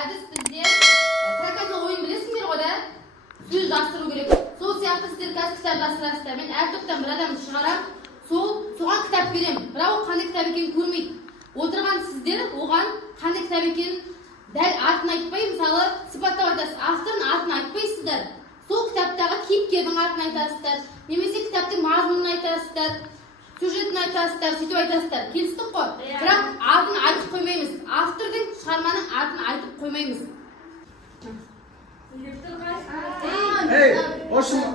әдіс бізде проказный ойын білесіңдер ғой да? Сөз жастыру керек. Сол сияқты сіздер қазір кітап жастырасыздар. Мен әр топтан бір адамды шығарам, соған кітап берем. Бірақ ол қандай кітап екенін көрмейді. Отырған сіздер оған қандай кітап екенін дәл атын айтпай, мысалы, сипаттап айтасыз. Автордың атын айтпайсыздар. Сол кітаптағы кейіпкердің атын айтасыздар. Немесе кітаптың мазмұнын айтасыздар. Сюжетін айтасыздар, сөйтіп айтасыздар. Келістік қой? Бірақ атын айтып қоймаймыз. Автордың шығарманың атын айтып қоймаймыз. Hey, Oshima.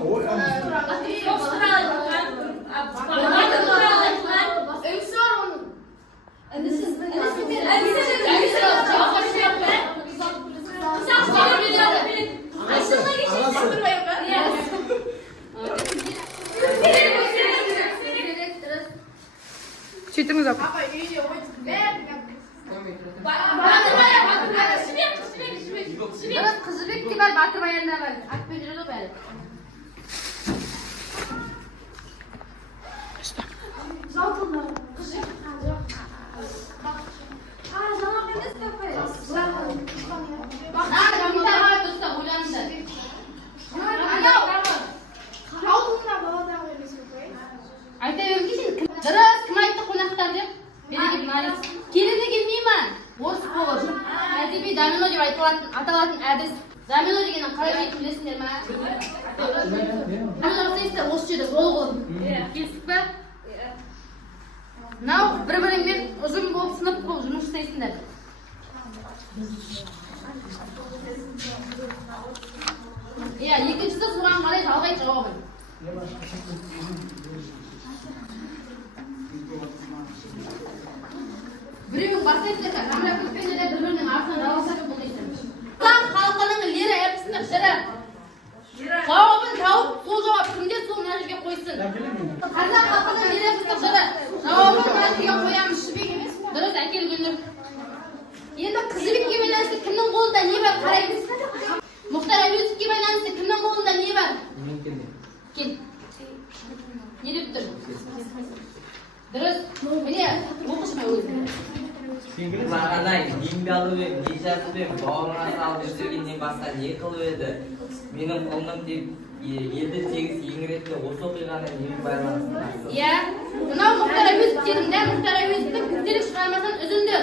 Сөйтіңіз апа. Қызыбек те бар, батыр баянда бар. Атпен жүреді бәрі. Айта берем дейсің, дұрыс, кім айтты қонақтар деп? Келеді келмей ма? Орыс болып. Әдеби домино деп аталатын әдіс. Домино дегеннен қалай айтып білесіңдер ма? Домино жасайсыздар, осы жерде жол қылып. Келістік па? Мынау бір-біріңмен ұжым болып, сынып болып жұмыс жасайсыңдар. Иә, екіншісі соған қалай жалғайды жауабын. Біреуің бастайсыздар, камера көппенде де бір-бірінің артынан жалғасады бұл дейсің. Қазақ халқының лері әпсінің жыры. Жауабын тауып, сол жауап кімде сол мына жерге қойсын. Қазақ халқының лері әпсінің жыры. Жауабын мына жерге қоямыз. Дұрыс, әкелгендір. Енді Қызыбекке байланысты кімнің қолында не бар қараймыз. Мұхтар Әуезовке байланысты кімнің қолында не бар? Кел. Не деп тұр? Дұрыс. Міне, оқышыма өзім. Мағанай, еңбе алып ем, не жазып ем, бауырына салып жүргеннен басқа не қылып еді? Менің қолым деп елді тегіс еңіретті осы оқиғаны немен байланысты? Иә, мынау Мұхтар Әуезов дедім да, Мұхтар Әуезовтің күнделік шығармасынан үзінді.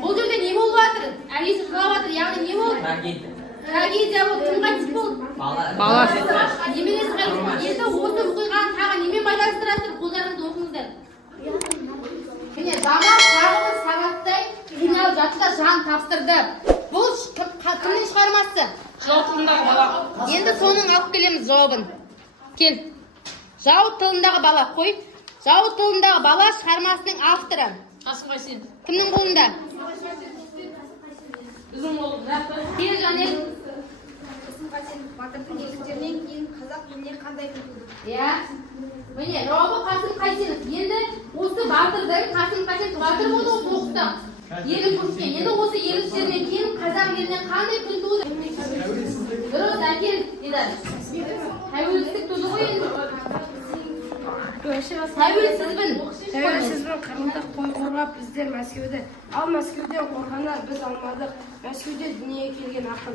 Бұл жерде не болып жатыр? Әкесі жылап жатыр, яғни не болды? Трагедия. Трагедия болды, кім қайтыс болды? Бала. Немересі қайтыс болды. Енді осы оқиғаны тағы немен байланыстырасыздар? Қолдарыңызды оқыңыздар. Міне, Жамал тағы бір сағаттай қиналып жатты да жан тапсырды. Бұл кімнің шығармасы? Жау тылындағы бала. Енді соның алып келеміз жауабын. Кел. Жау тылындағы бала, қой. Жау тылындағы бала шығармасының авторы. Қасым Қайсен. Кімнің қолында? Біздің қолымызда. Кел, Жанел. Қасым Қайсенов батырдың ерліктерінен кейін қазақ еліне қандай күн туды? Иә. Міне, жауабы Қасым Қайсенов. Енді осы батырдың, Қасым Қайсенов батыр болды ғой соғыста. Ерлік көрсеткен. Енді осы ерліктерінен кейін қазақ еліне қандай күн туды? Дұрыс, әкел, Дидар. Тәуелсіздік туды ғой енді. Тәуелсізбін. Тәуелсізбін қырында қой қорғап біздер Мәскеуді. Ал Мәскеуден қорғана біз алмадық. Мәскеуде дүниеге келген ақын.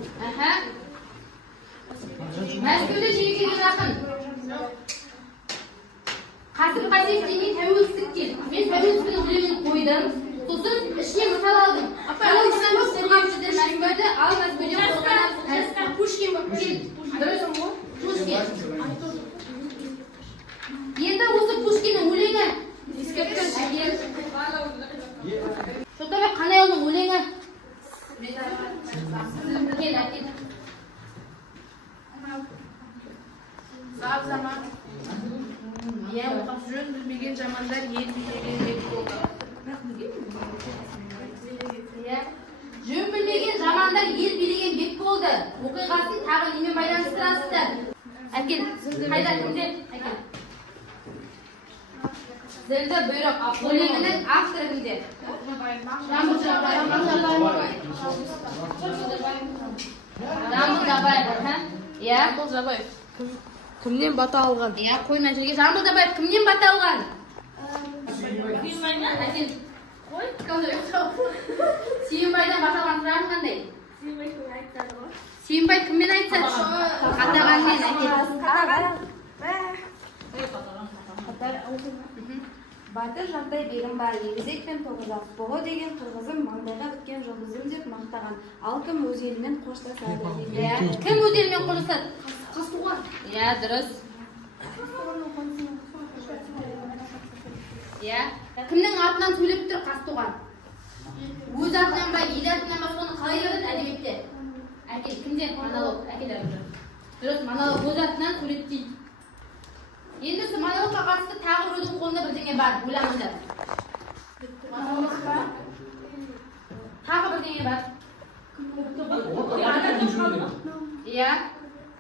Мәскеуде жиі келген ақын. Қасым Қайсенов демей тәуелсіздік кел. Мен тәуелсіздіктің өлеңін қойдым. Сосын ішіне мысал алдым. Мәскеуде, ал Мәскеуден қорғана Пушкин бар. Дұрыс, Пушкин. Енді осы Пушкиннің өлеңі ескерткіш әкел. Шотабек Қанайұлының өлеңі. Кел, әкел. Зар заман. Жөн білмеген жамандар ел билеген бек болды. Жөн білмеген жамандар ел билеген бек болды. Оқиғасын тағы немен байланыстырасыздар? Әкел. Қайда кімде? Әкел. Зілді бұйрық. Өлеңінің авторы кімде? Жамбыл Жабаев. Иә? Жамбыл Жабаев. Кімнен бата алған? Иә, қоймай жүрген. Жамбыл Жабаев кімнен бата алған? Сүйінбайдан бата алған сұрағың қандай? Сүйінбай кіммен айтса? Қатағанмен Батыр Жантай бегім бар, егізек пен тоғызақ. Бұғы деген қырғызым маңдайға біткен жұлдызым деп мақтаған. Ал кім өз елімен қоштасады дейді. Кім өз елімен қоштасады? Қазтуған. Иә, дұрыс. Иә. Кімнің атынан сөйлеп тұр Қазтуған? Өз атынан ба, ел атынан ба, соны қалай береді әдебиетте? Әкел, кімден? Монолог. Әкел әбді. Дұрыс, монолог өз атынан сөйлеп дейді. Енді осы монологқа қатысты тағы біреудің қолында бірдеңе бар, ойламаңдар. Тағы бірдеңе бар. Иә.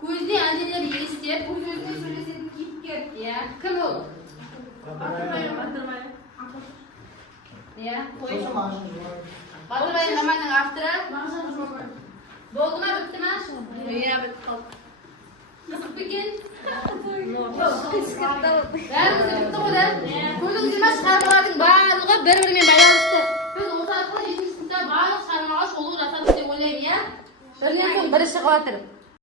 Көзіне әлденелер елестеп, Өзіне сөйлесетін кейіпкер. иә. Кім ол? Иә. Батырбай романның авторы. Болды ма, бітті ма? Иә, бітіп қалды. Қызық па екен? Бәріміз бітті ғой да? Көрдіңіздер ме, шығармалардың барлығы бір-бірімен байланысты. Біз осы арқылы 7-ші сыныпта барлық шығармаға шолу жасадық деп ойлаймын, иә? Бірінен соң бірі шығып жатыр.